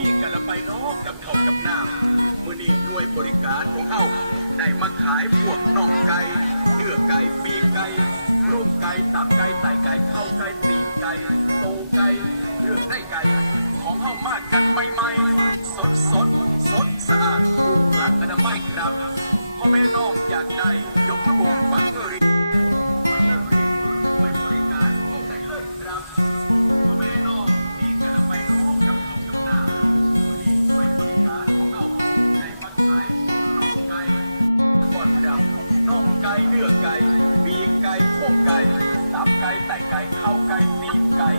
มีกันละไปเนาะกับเขากับน้ำมื้อนี้หน่วยบริการของเฮาได้มาขายพวกน่องไก่เนื้อไก่ปีกไก่ร่มไก่ตับไก่ไตไก่เข้าไก่ตีนไก่โตไก่เลือกไดในไก่ของเฮามากันใหม่ๆสดสดสดสะอาดถูกหลักอนามัยครับพ่อแม่น้องอยากได้ยกมือโบกฟังเกอริครับพ่อแม่น้องที่กันละไป น่องไก่เนื้อไก่ปีกไก่โครงไก่ตับไก่ไต่ไก่ข้าวไก่ตีนไก่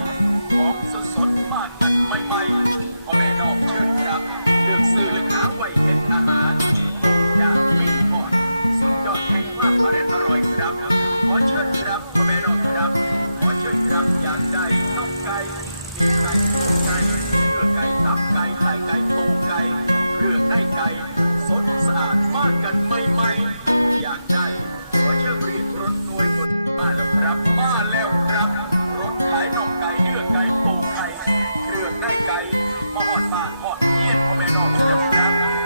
ของสดสดมากกันใหม่ๆพ่อแม่นองเชิญครับเลือกซื้อเลือกหาไว้เห็ดอาหารต้มย่างปิ้งทอดสุดยอดแห่งความอร่อยอร่อยครับขอเชิญครับพ่อแม่นองครับขอเชิญครับอยากได้น่องไก่ปีกไก่โครงไก่เนื้อไก่ตับไก่ไต่ไก่โตไก่เครื่องในไก่สดสะอาดมากกันใหม่ๆ อยากได้ขอเชิญเรียกรถหน่วยบนมาแล้วครับ มาแล้วครับ รถขายน่องไก่เนื้อไก่โตไก่เครื่องในไก่มาหอดบ้านหอดเยี่ยนพ่อแม่น้องแล้วครับ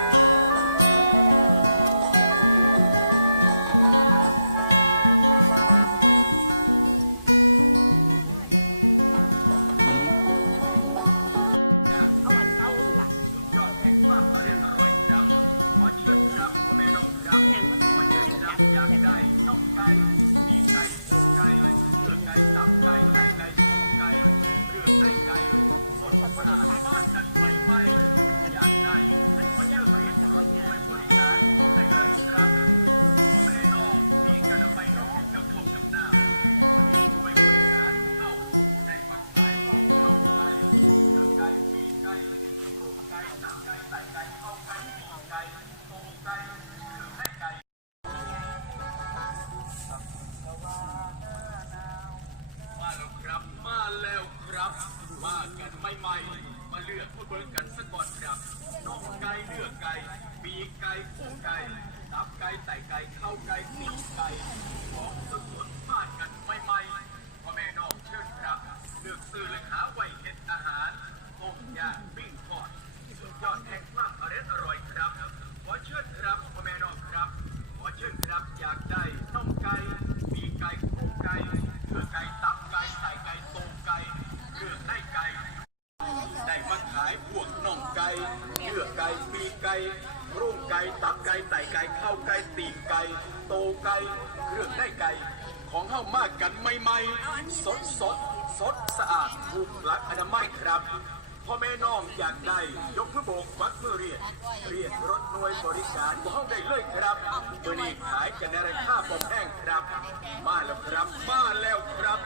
ขอเชิญเรียกรถหน่วยบริการ เลือกผู้เบิร์กันสักก่อนครับน่องไก่เลือกไก่ปีกไก่คู่ไก่ตับไก่ไต่ไก่เข้าไก่ตีนไก่ของสดๆมากันใหม่ๆพ่อแม่น้องเชิญครับเลือกซื้อเลยหาไว้เห็ดอาหารต้มย่างปิ้งทอดสุดยอดแห่งความอร่อยอร่อยครับขอเชิญครับพ่อแม่น้องครับขอเชิญครับอยากได้ พวกน่องไก่เลือไก่ปีไก่รุ่งไก่ตับไก่ไตไก่เข้าไก่ตีนไก่โตไก่เครื่องในไก่ของเฮามากกันใหม่ๆสดสดสดสะอาดถูกหลักอนามัยครับพ่อแม่น้องอยากได้ยกมือโบกวัดมือเรียกเรียกรถหน่วยบริการของเฮาได้เลยครับเมื่อนี้ขายกันในราคาปอมแห้งครับ มาแล้วครับมาแล้วครับ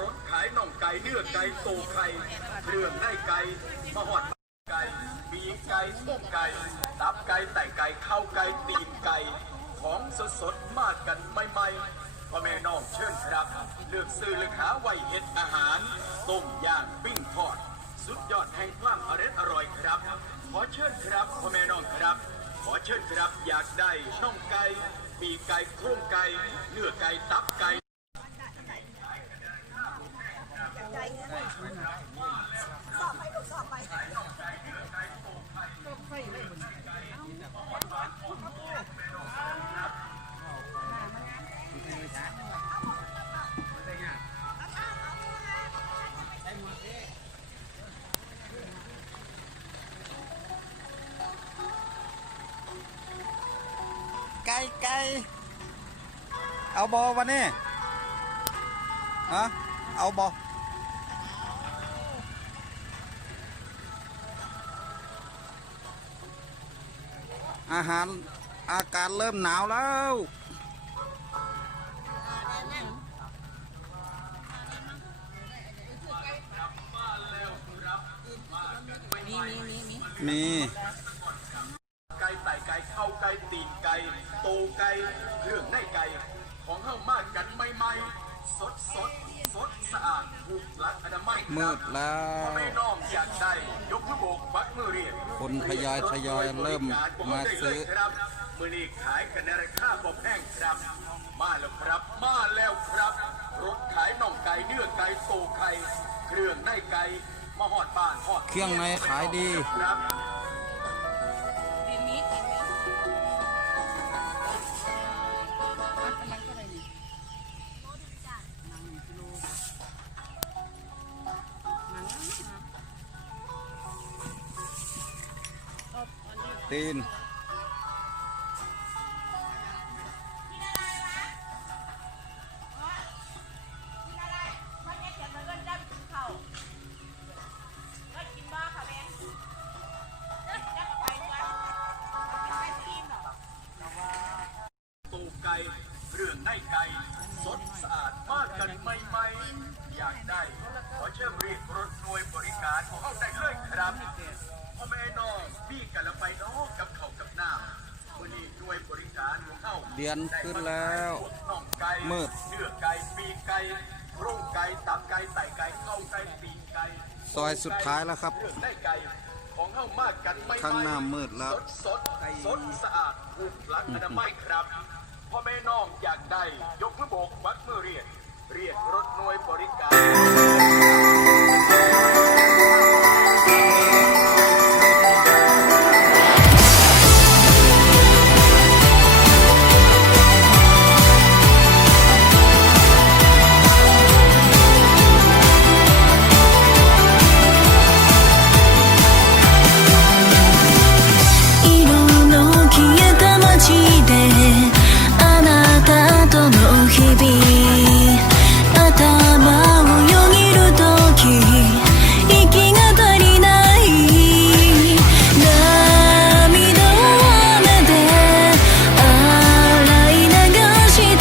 รถขายน่องไก่เนื้อไก่โตไข่เครื่องในไก่มาหอด ไก่ปีกไก่ไก่ตับไก่ไต่ไก่เข้าไก่ตีนไก่ ของสดสดมากกันใหม่ๆพ่อแม่น้องเชิญครับ เลือกซื้อเลือกหาไว้เห็ดอาหาร ต้มย่างปิ้งทอด สุดยอดแห่งความอร่อยอร่อยครับ ขอเชิญครับพ่อแม่น้องครับ ขอเชิญครับอยากได้น่องไก่ปีกไก่โครงไก่เนื้อไก่ตับไก่ ก่ไก่เอาบอวันนี้ฮะเอาบออาหารอากาศเริ่มหนาวแล้วมีไก่ไต่ไก่เข้าไก่ตีนไก่โตไก่เครื่องในไก่ของเฮามากกันใหม่ๆสดสดสดสะอาดถูกหลักอนามัยครับมืดแล้วพ่อแม่น้องอยากได้ยกมือโบกบักมือเรียกคนทยอยทยอยเริ่มมาซื้อครับมือนี้ขายกันในราคาบ่แพงครับ มาแล้วครับมาแล้วครับรถขายน่องไก่เนื้อไก่โตไข่เครื่องในไก่มาหอดบ้านหอดเครื่องในขายดีครับ ตีนตูไก่เรื่องไก่สดสะอาดมากกันไม่ไม่อยากได้ ขอเชิญเรียกรถหน่วยบริการของเขาได้เลยครับพ่อแม่น้องพี่กันละไป เดือนขึ้นแล้วมืดเชือกไก่ปีไก่รุ่งไก่ตับไก่ไตไก่เข้าไก่ปีไก่ซอยสุดท้ายแล้วครับของเฮามากกันไม่ข้างหน้ามืดแล้วสดสดสะอาดถูกหลักอนามัยครับพ่อแม่น้องอยากได้ยกมือโบกวัดมือเรียกเรียกรถหน่วยบริการ